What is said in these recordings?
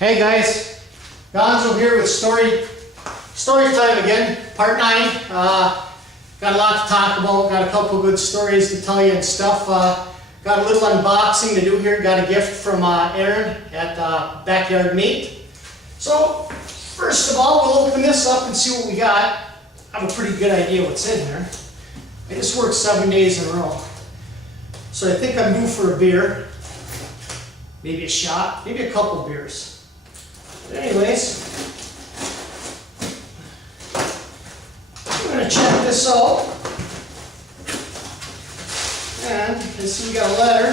Hey guys, Gonzo here with Storytime again, part 9. Got a lot to talk about, got a couple good stories to tell you and stuff. Got a little unboxing to do here, got a gift from Aaron at Backyard Meat. So, first of all, we'll open this up and see what we got. I have a pretty good idea what's in here. I just worked 7 days in a row. So I think I'm due for a beer. Maybe a shot, maybe a couple beers. But anyways, we're going to check this out. And you see we got a letter.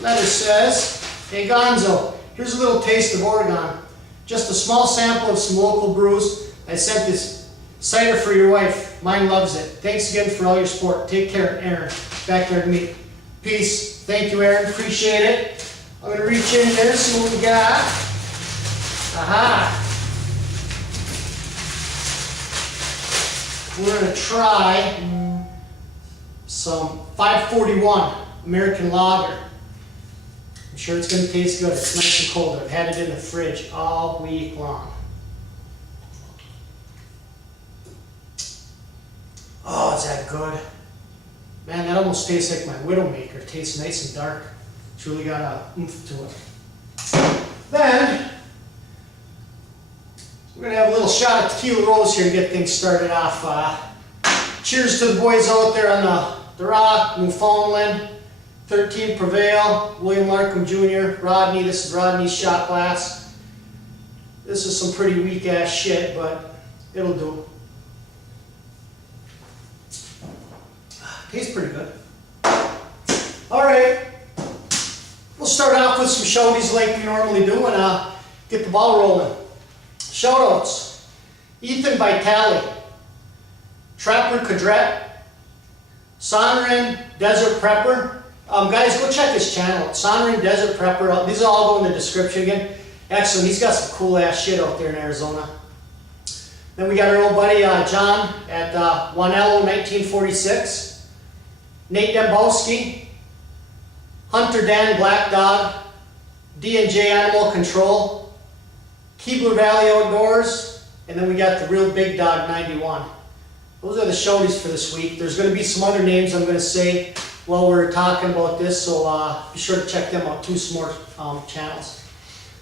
Letter says, "Hey Gonzo, here's a little taste of Oregon. Just a small sample of some local brews. I sent this cider for your wife. Mine loves it. Thanks again for all your support. Take care, Aaron. Backyard Meat." Peace. Thank you, Aaron. Appreciate it. I'm going to reach in here, see what we got. Aha! We're going to try some 541 American Lager. I'm sure it's going to taste good. It's nice and cold. I've had it in the fridge all week long. Oh, is that good? Man, that almost tastes like my Widowmaker. It tastes nice and dark. It's really got a oomph to it. Then, we're going to have a little shot of Tequila Rose here to get things started off. Cheers to the boys out there on the Rock, Newfoundland, 13 Prevail, William Larkham Jr., Rodney. This is Rodney's shot glass. This is some pretty weak ass shit, but it'll do. Tastes pretty good. Alright, we'll start off with some shouties like we normally do and get the ball rolling. Shoutouts: Ethan Vitale, Trapper Cadret, Sonoran Desert Prepper. Guys, go check his channel, Sonoran Desert Prepper. These will all go in the description again. Excellent, he's got some cool ass shit out there in Arizona. Then we got our old buddy John at Wanello 1946. Nate Dembowski, Hunter Dan Black Dog, D&J Animal Control, Keebler Valley Outdoors, and then we got the Real Big Dog 91. Those are the shouties for this week. There's going to be some other names I'm going to say while we're talking about this, so be sure to check them out, two more channels.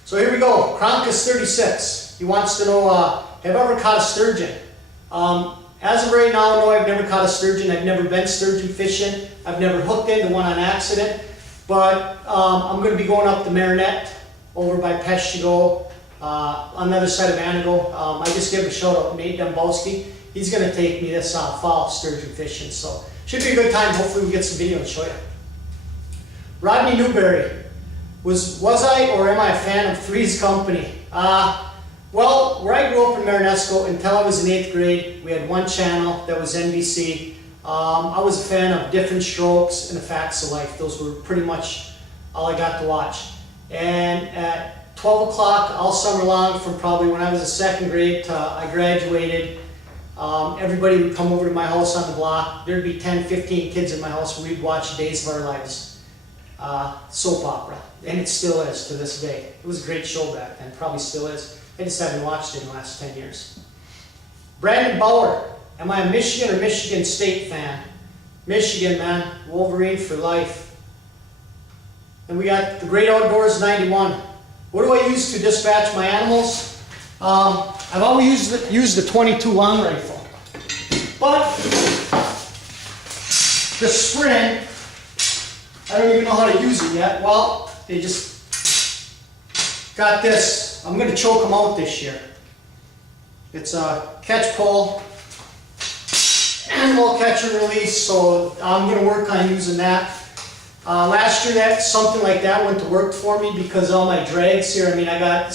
So here we go. Kronkus36. He wants to know, have I ever caught a sturgeon? As of right now, no, I've never caught a sturgeon. I've never been sturgeon fishing. I've never hooked into one on accident. But I'm going to be going up the Marinette over by Peshtigo on the other side of Anago. I just gave a shout out to Nate Dembowski. He's going to take me this fall sturgeon fishing. So should be a good time. Hopefully we'll get some video and show you. Rodney Newberry. Was I or am I a fan of Three's Company? Well, where I grew up in Marinesco, until I was in 8th grade, we had one channel that was NBC. I was a fan of Different Strokes and The Facts of Life. Those were pretty much all I got to watch. And at 12 o'clock all summer long, from probably when I was in 2nd grade to I graduated, everybody would come over to my house on the block. There'd be 10, 15 kids in my house where we'd watch Days of Our Lives, soap opera. And it still is to this day. It was a great show back then, probably still is. I just haven't watched it in the last 10 years. Brandon Bauer. Am I a Michigan or Michigan State fan? Michigan, man. Wolverine for life. And we got the Great Outdoors 91. What do I use to dispatch my animals? I've always used the 22 long rifle. But this spring, I don't even know how to use it yet. Well, they just got this. I'm going to choke them out this year. It's a catch pull, animal catch and release, so I'm going to work on using that. Last year something like that went to work for me because all my drags here, I mean I got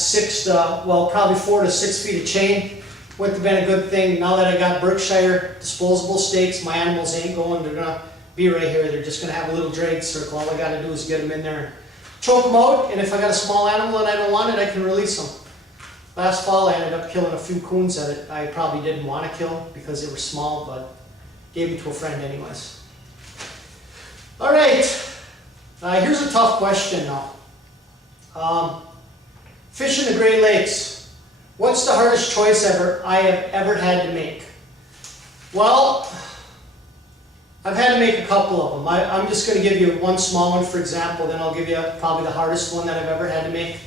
probably 4 to 6 feet of chain. Wouldn't have been a good thing. Now that I got Berkshire disposable stakes, my animals ain't going, they're going to be right here. They're just going to have a little drag circle. All I got to do is get them in there and choke them out, and if I got a small animal and I don't want it, I can release them. Last fall I ended up killing a few coons that I probably didn't want to kill because they were small, but gave them to a friend anyways. Alright, here's a tough question now. Fishing the Great Lakes. What's the hardest choice I have ever had to make? Well, I've had to make a couple of them. I'm just going to give you one small one, for example, then I'll give you probably the hardest one that I've ever had to make.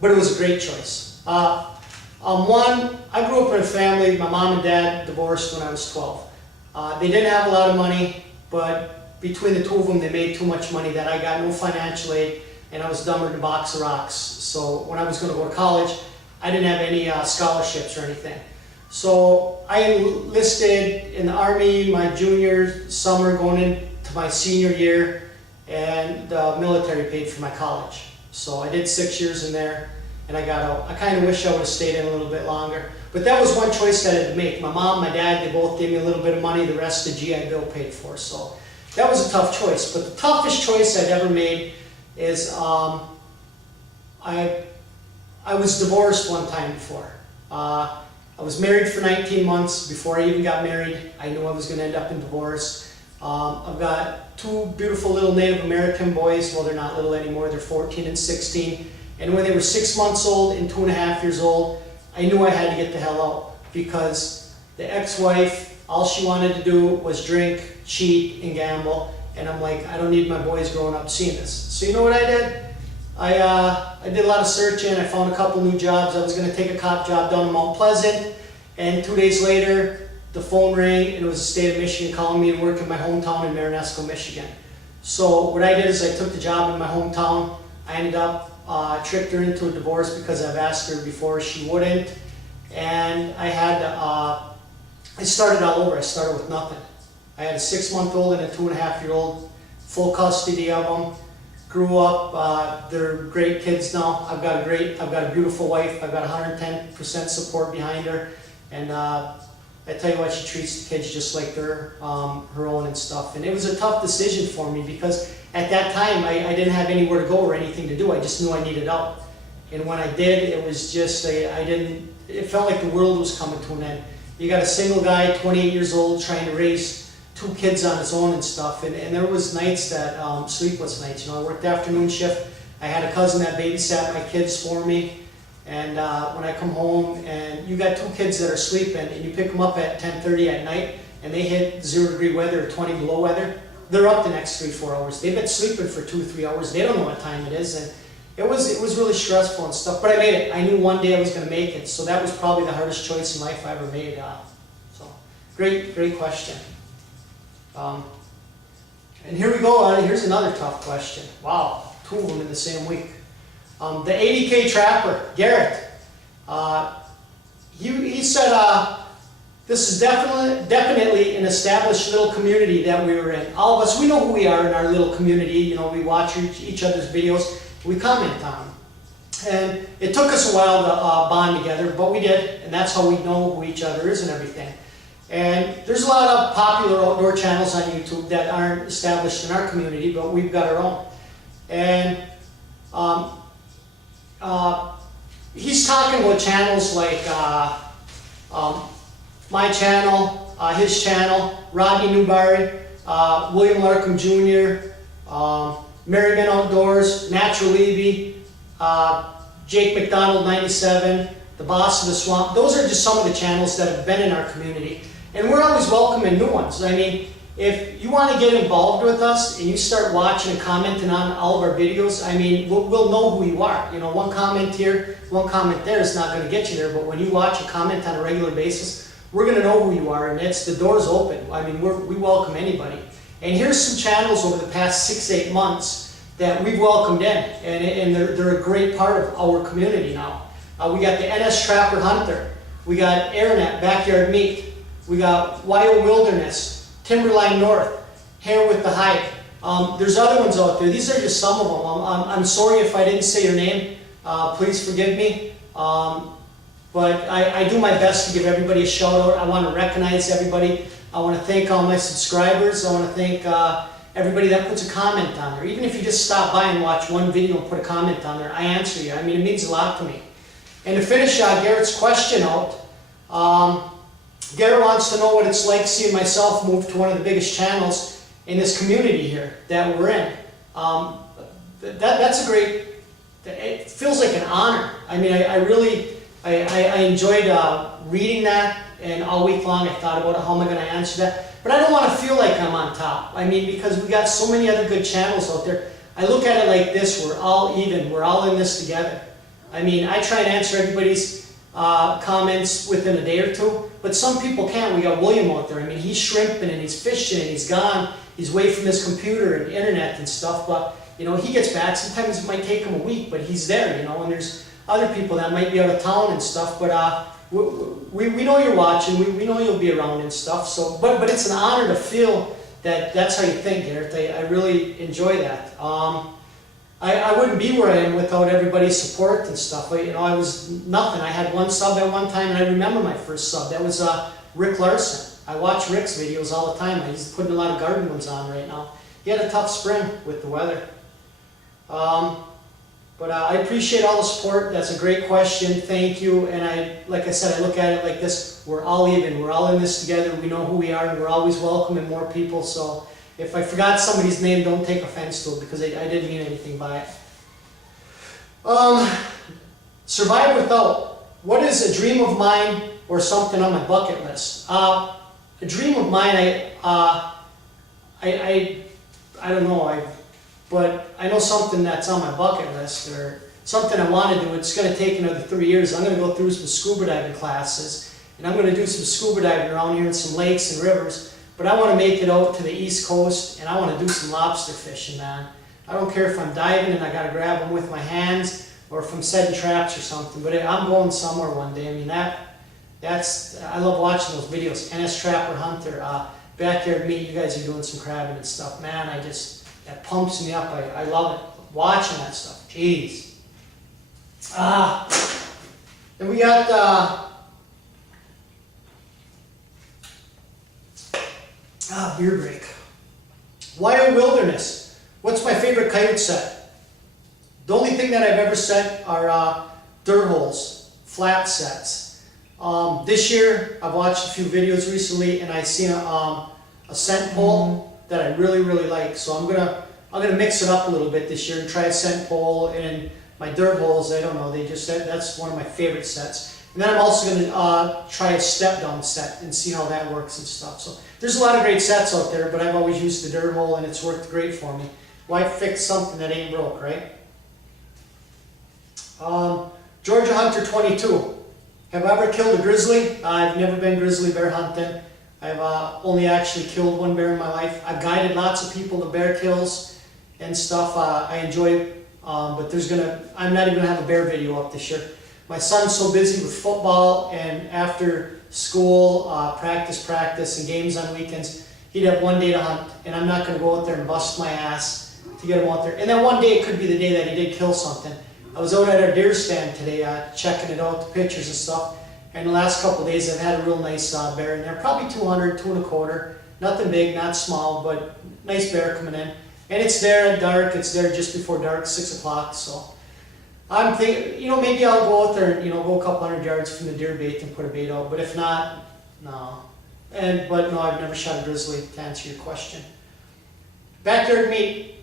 But it was a great choice. One, I grew up in a family, my mom and dad divorced when I was 12. They didn't have a lot of money, but between the two of them, they made too much money that I got no financial aid, and I was dumber than a box of rocks. So when I was going to go to college, I didn't have any scholarships or anything. So I enlisted in the Army my junior summer going into my senior year, and the military paid for my college. So I did 6 years in there, and I got out. I kind of wish I would have stayed in a little bit longer. But that was one choice that I had to make. My mom, my dad, they both gave me a little bit of money. The rest the GI Bill paid for. So that was a tough choice. But the toughest choice I'd ever made is I was divorced one time before. I was married for 19 months. Before I even got married, I knew I was going to end up in divorce. I've got two beautiful little Native American boys. Well, they're not little anymore. They're 14 and 16. And when they were 6 months old and 2.5 years old, I knew I had to get the hell out, because the ex-wife, all she wanted to do was drink, cheat, and gamble. And I'm like, I don't need my boys growing up seeing this. So you know what I did? I did a lot of searching. I found a couple new jobs. I was going to take a cop job down in Mount Pleasant, and 2 days later, the phone rang, and it was the state of Michigan calling me to work in my hometown in Marinesco, Michigan. So what I did is I took the job in my hometown. I ended up tricked her into a divorce because I've asked her before she wouldn't, and I had I started all over. I started with nothing. I had a 6-month-old and a 2.5-year-old, full custody of them. Grew up, they're great kids now. I've got a beautiful wife. I've got 110% support behind her, and I tell you what, she treats the kids just like they're her own and stuff. And it was a tough decision for me, because at that time I didn't have anywhere to go or anything to do. I just knew I needed out. And when I did, it was just it felt like the world was coming to an end. You got a single guy, 28 years old, trying to raise 2 kids on his own and stuff. And there was nights that, sleepless nights. You know, I worked afternoon shift. I had a cousin that babysat my kids for me. And when I come home and you got 2 kids that are sleeping, and you pick them up at 10:30 at night, and they hit 0-degree weather or 20 below weather, they're up the next 3-4 hours. They've been sleeping for 2-3 hours. They don't know what time it is, and it was really stressful and stuff. But I made it. I knew one day I was going to make it. So that was probably the hardest choice in life I ever made. So great question. And here we go. Here's another tough question. Wow, 2 of them in the same week. The 80K trapper, Garrett, he said, this is definitely an established little community that we were in. All of us, we know who we are in our little community. You know, we watch each other's videos, we comment on them. And it took us a while to bond together, but we did, and that's how we know who each other is and everything. And there's a lot of popular outdoor channels on YouTube that aren't established in our community, but we've got our own. And he's talking about channels like my channel, his channel, Rodney Newberry, William Larkham Jr., Merryman Outdoors, Natural Levy, Jake McDonald 97, The Boss of the Swamp. Those are just some of the channels that have been in our community. And we're always welcoming new ones. I mean, if you want to get involved with us and you start watching and commenting on all of our videos, I mean, we'll know who you are. You know, one comment here, one comment there is not going to get you there, but when you watch and comment on a regular basis, we're going to know who you are, and the door's open. I mean, we welcome anybody. And here's some channels over the past 6-8 months that we've welcomed in, and they're a great part of our community now. We got the NS Trapper Hunter. We got Airnet Backyard Meat. We got Wild Wilderness, Timberline North, Hair with the Hike. There's other ones out there. These are just some of them. I'm sorry if I didn't say your name. Please forgive me. But I do my best to give everybody a shout out. I want to recognize everybody. I want to thank all my subscribers. I want to thank everybody that puts a comment on there. Even if you just stop by and watch one video and put a comment on there, I answer you. I mean, it means a lot to me. And to finish Garrett's question out, Garrett wants to know what it's like seeing myself move to one of the biggest channels in this community here that we're in. That's a great, it feels like an honor. I mean, I really, I enjoyed reading that, and all week long I thought about how am I going to answer that. But I don't want to feel like I'm on top. I mean, because we got so many other good channels out there. I look at it like this, we're all even, we're all in this together. I mean, I try and answer everybody's comments within a day or two, but some people can't. We got William out there. I mean, he's shrimping and he's fishing and he's gone. He's away from his computer and internet and stuff, but you know, he gets back. Sometimes it might take him a week, but he's there, you know, and there's other people that might be out of town and stuff, but we know you're watching, we know you'll be around and stuff, so, but it's an honor to feel that that's how you think, Gareth. I really enjoy that. I wouldn't be where I am without everybody's support and stuff. You know, I was nothing. I had one sub at one time, and I remember my first sub. That was Rick Larson. I watch Rick's videos all the time. He's putting a lot of garden ones on right now. He had a tough spring with the weather. But I appreciate all the support. That's a great question. Thank you. And like I said, I look at it like this. We're all even. We're all in this together. We know who we are, and we're always welcoming more people. So if I forgot somebody's name, don't take offense to it, because I didn't mean anything by it. Survive without. What is a dream of mine or something on my bucket list? A dream of mine, I don't know, but I know something that's on my bucket list, or something I want to do. It's going to take another 3 years. I'm going to go through some scuba diving classes, and I'm going to do some scuba diving around here in some lakes and rivers, but I want to make it out to the East Coast, and I want to do some lobster fishing, man. I don't care if I'm diving and I got to grab them with my hands, or if I'm setting traps or something, but I'm going somewhere one day. I mean, I love watching those videos. NS Trapper Hunter, Backyard Meat, you guys are doing some crabbing and stuff. Man, that pumps me up. I love it. Watching that stuff. Jeez. And we got, beer break. Wild Wilderness. What's my favorite coyote set? The only thing that I've ever set are dirt holes, flat sets. This year, I've watched a few videos recently, and I seen a scent pole that I really, really like. So I'm gonna mix it up a little bit this year and try a scent pole. And my dirt holes, I don't know, that's one of my favorite sets. And then I'm also gonna try a step down set and see how that works and stuff. So there's a lot of great sets out there, but I've always used the dirt hole, and it's worked great for me. Why fix something that ain't broke, right? Georgia Hunter 22. Have I ever killed a grizzly? I've never been grizzly bear hunting. I've only actually killed one bear in my life. I've guided lots of people to bear kills and stuff. I enjoy it, but I'm not even gonna have a bear video up this year. My son's so busy with football and after school, practice and games on weekends, he'd have one day to hunt, and I'm not gonna go out there and bust my ass to get him out there. And then one day, it could be the day that he did kill something. I was out at our deer stand today, checking it out, the pictures and stuff. And the last couple of days, I've had a real nice bear in there, probably 200, 2.25. Nothing big, not small, but nice bear coming in. And it's there at dark. It's there just before dark, 6 o'clock. So I'm thinking, you know, maybe I'll go out there and, you know, go a couple hundred yards from the deer bait and put a bait out. But if not, no. But no, I've never shot a grizzly, to answer your question. Backyard Meat.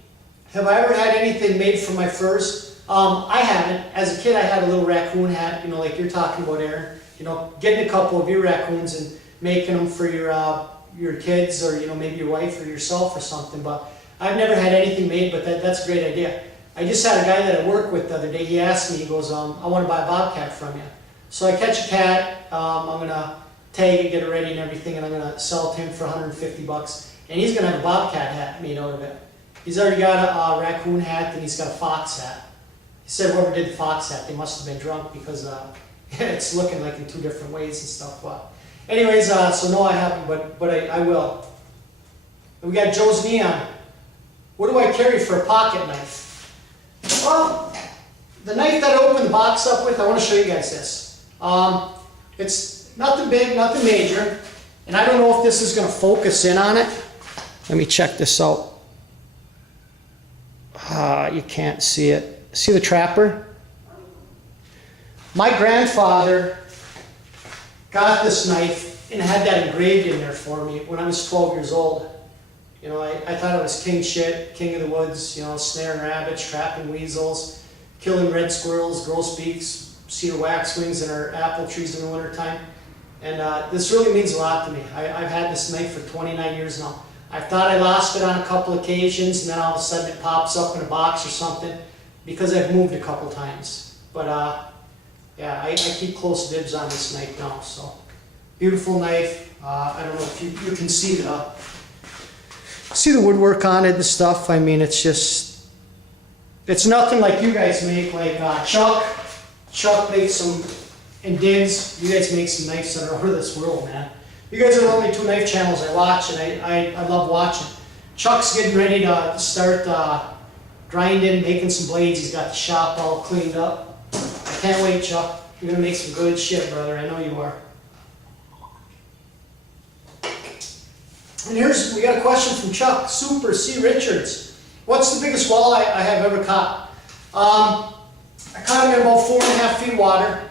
Have I ever had anything made from my furs? I haven't. As a kid, I had a little raccoon hat, you know, like you're talking about, Aaron. You know, getting a couple of your raccoons and making them for your kids, or, you know, maybe your wife or yourself or something. But I've never had anything made, but that's a great idea. I just had a guy that I work with the other day. He asked me, he goes, I want to buy a bobcat from you. So I catch a cat, I'm going to tag it, get it ready and everything, and I'm going to sell it to him for $150. And he's going to have a bobcat hat made out of it. He's already got a raccoon hat, and he's got a fox hat. He said whoever did the fox hat, they must have been drunk, because it's looking like in two different ways and stuff. But anyways, so no, I haven't, but I will. And we got Joe's Neon. What do I carry for a pocket knife? Well, the knife that I opened the box up with, I want to show you guys this. It's nothing big, nothing major, and I don't know if this is going to focus in on it. Let me check this out. You can't see it. See the trapper? My grandfather got this knife and had that engraved in there for me when I was 12 years old. You know, I thought it was king shit, king of the woods, you know, snaring rabbits, trapping weasels, killing red squirrels, grosbeaks, cedar waxwings in our apple trees in the wintertime. And this really means a lot to me. I've had this knife for 29 years now. I thought I lost it on a couple occasions, and then all of a sudden it pops up in a box or something because I've moved a couple times. But yeah, I keep close dibs on this knife now. So beautiful knife. I don't know if you can see the woodwork on it, the stuff. I mean, it's just, it's nothing like you guys make, like Chuck makes some, and Diggs, you guys make some knives that are over this world, man. You guys are the only 2 knife channels I watch, and I love watching. Chuck's getting ready to start grinding, making some blades. He's got the shop all cleaned up. I can't wait, Chuck. You're gonna make some good shit, brother. I know you are. And we got a question from Chuck. Super C. Richards. What's the biggest walleye I have ever caught? I caught him in about 4.5 feet of water,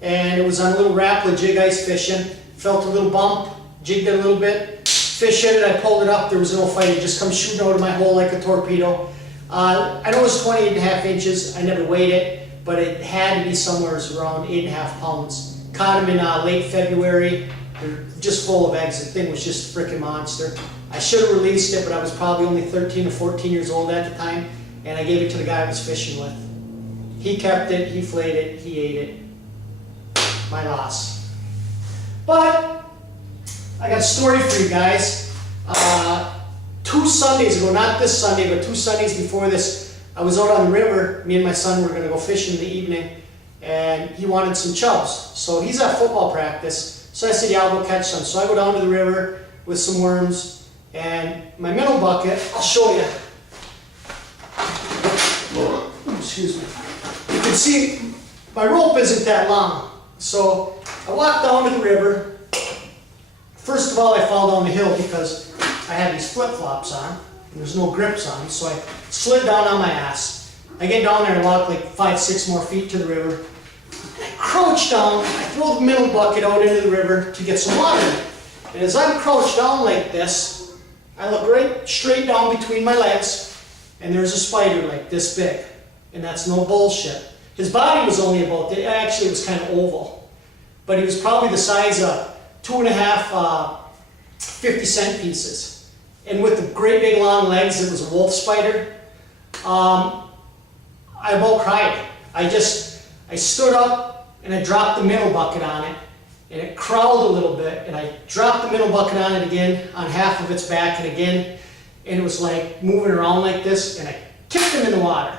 and it was on a little rapid jig ice fishing. Felt a little bump, jigged it a little bit, fish hit it, I pulled it up, there was no fight, it just comes shooting out of my hole like a torpedo. I know it was 28.5 inches, I never weighed it, but it had to be somewhere around 8.5 pounds. Caught him in late February, they're just full of eggs, the thing was just a freaking monster. I should have released it, but I was probably only 13 or 14 years old at the time, and I gave it to the guy I was fishing with. He kept it, he filleted it, he ate it. My loss. But I got a story for you guys. 2 Sundays ago, not this Sunday, but 2 Sundays before this, I was out on the river. Me and my son were going to go fishing in the evening, and he wanted some chubs. So he's at football practice. So I said, yeah, I'll go catch some. So I go down to the river with some worms, and my minnow bucket, I'll show you. Excuse me. You can see my rope isn't that long. So I walked down to the river. First of all, I fall down the hill because I had these flip-flops on, and there's no grips on, so I slid down on my ass. I get down there and walk like 5-6 more feet to the river. And I crouch down, I throw the minnow bucket out into the river to get some water. And as I'm crouched down like this, I look right straight down between my legs, and there's a spider like this big. And that's no bullshit. His body was only about, actually it was kind of oval, but he was probably the size of 2.5 50-cent pieces. And with the great big long legs, it was a wolf spider. I about cried. I stood up and I dropped the minnow bucket on it, and it crawled a little bit, and I dropped the minnow bucket on it again, on half of its back, and again, and it was like moving around like this, and I kicked him in the water.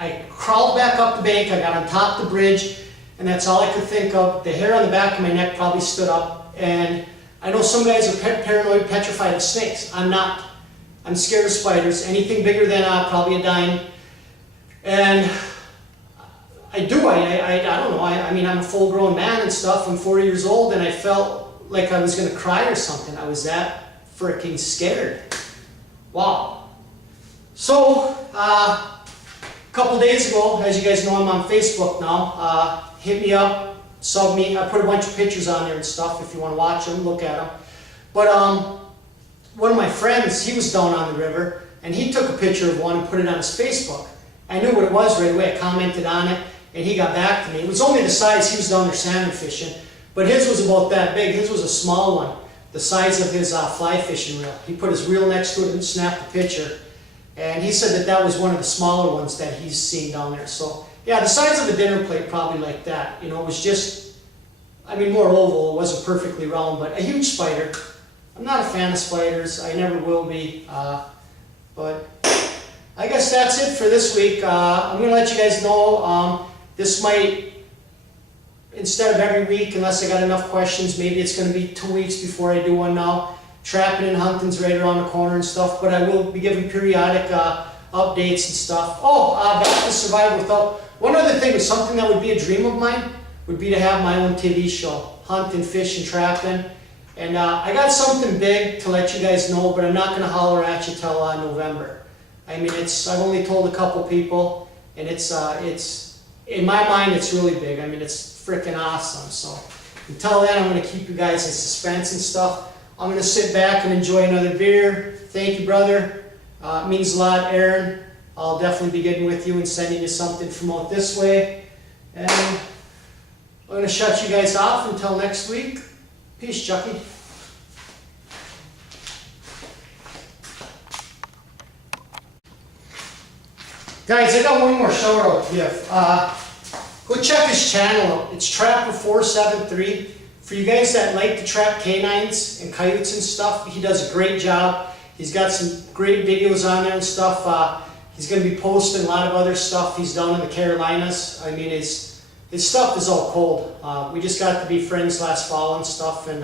I crawled back up the bank, I got on top of the bridge, and that's all I could think of. The hair on the back of my neck probably stood up, and I know some guys are paranoid, petrified of snakes. I'm not. I'm scared of spiders. Anything bigger than probably a dime. And I don't know, I mean, I'm a full-grown man and stuff. I'm 40 years old, and I felt like I was going to cry or something. I was that freaking scared. Wow. So, a couple days ago, as you guys know, I'm on Facebook now. Hit me up, sub me. I put a bunch of pictures on there and stuff if you want to watch them, look at them. But one of my friends, he was down on the river, and he took a picture of one and put it on his Facebook. I knew what it was right away. I commented on it, and he got back to me. It was only the size, he was down there salmon fishing, but his was about that big. His was a small one, the size of his fly fishing reel. He put his reel next to it and snapped a picture. And he said that that was one of the smaller ones that he's seen down there. So, yeah, the size of a dinner plate, probably like that. You know, it was just, I mean, more oval. It wasn't perfectly round, but a huge spider. I'm not a fan of spiders. I never will be. But I guess that's it for this week. I'm going to let you guys know this might, instead of every week, unless I got enough questions, maybe it's going to be 2 weeks before I do one now. Trapping and hunting's right around the corner and stuff, but I will be giving periodic updates and stuff. Back to Survival Without. One other thing, something that would be a dream of mine, would be to have my own TV show. Hunting, fishing, trapping. And I got something big to let you guys know, but I'm not going to holler at you till November. I mean, I've only told a couple people, and it's in my mind, it's really big. I mean, it's freaking awesome. So until then, I'm going to keep you guys in suspense and stuff. I'm going to sit back and enjoy another beer. Thank you, brother. It means a lot, Aaron. I'll definitely be getting with you and sending you something from out this way. And I'm going to shut you guys off until next week. Peace, Chucky. Guys, I got one more shout out to give. Go check his channel out. It's Trapper473. For you guys that like to trap canines and coyotes and stuff, he does a great job. He's got some great videos on there and stuff. He's going to be posting a lot of other stuff he's done in the Carolinas. I mean, his stuff is all cold. We just got to be friends last fall and stuff. And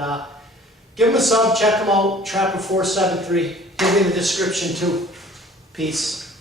give him a sub, check him out, Trapper473. He'll be in the description too. Peace.